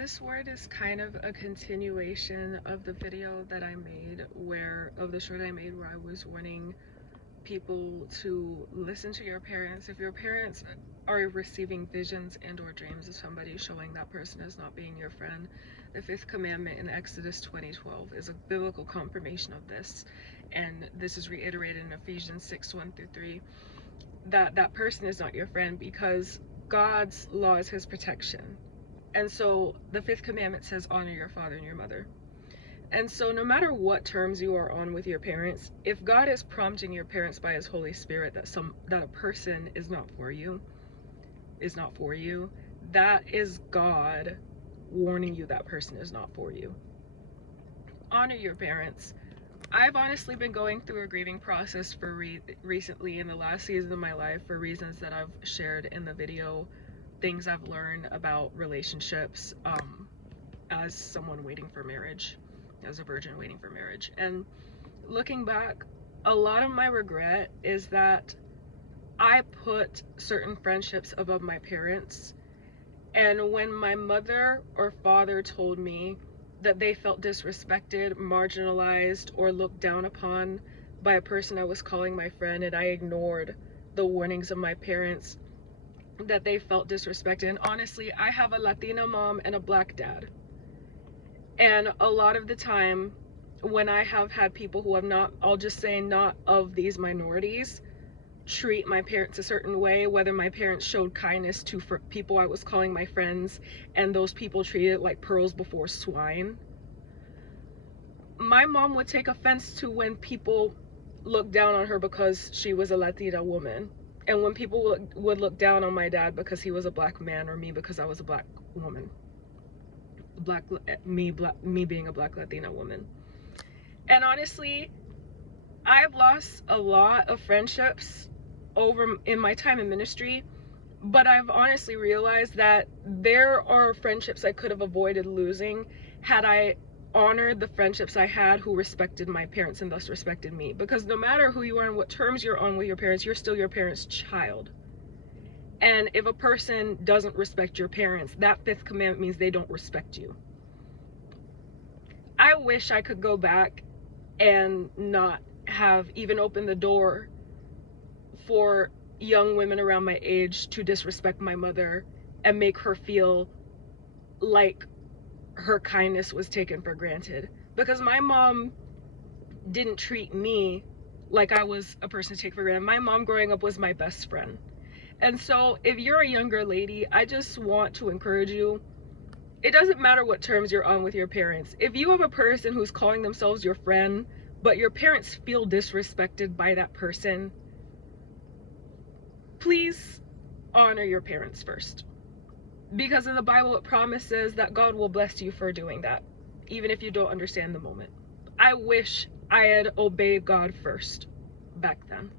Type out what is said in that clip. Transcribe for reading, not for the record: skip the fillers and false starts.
This word is kind of a continuation of the video that I made where I was warning people to listen to your parents. If your parents are receiving visions and or dreams of somebody showing that person as not being your friend, the fifth commandment in Exodus 20:12 is a biblical confirmation of this, and this is reiterated in Ephesians 6:1-3, that person is not your friend because God's law is his protection. And so the fifth commandment says honor your father and your mother. And so no matter what terms you are on with your parents, if God is prompting your parents by his Holy Spirit that a person is not for you, that is God warning you that person is not for you. Honor your parents. I've honestly been going through a grieving process for recently in the last season of my life for reasons that I've shared in the video, things I've learned about relationships as someone waiting for marriage, as a virgin waiting for marriage. And looking back, a lot of my regret is that I put certain friendships above my parents. And when my mother or father told me that they felt disrespected, marginalized, or looked down upon by a person I was calling my friend, and I ignored the warnings of my parents that they felt disrespected. And honestly, I have a Latina mom and a black dad. And a lot of the time when I have had people who have not, I'll just say not of these minorities, treat my parents a certain way, whether my parents showed kindness to people I was calling my friends and those people treated it like pearls before swine. My mom would take offense to when people looked down on her because she was a Latina woman, and when people would look down on my dad because he was a black man, or me because I was a black woman, me being a black Latina woman. And honestly, I've lost a lot of friendships over in my time in ministry, but I've honestly realized that there are friendships I could have avoided losing had I honored the friendships I had who respected my parents and thus respected me. Because no matter who you are and what terms you're on with your parents, you're still your parents' child. And if a person doesn't respect your parents, that fifth commandment means they don't respect you. I wish I could go back and not have even opened the door for young women around my age to disrespect my mother and make her feel like her kindness was taken for granted. Because my mom didn't treat me like I was a person to take for granted. My mom growing up was my best friend. And so if you're a younger lady, I just want to encourage you, it doesn't matter what terms you're on with your parents. If you have a person who's calling themselves your friend, but your parents feel disrespected by that person, please honor your parents first. Because in the Bible, it promises that God will bless you for doing that, even if you don't understand the moment. I wish I had obeyed God first back then.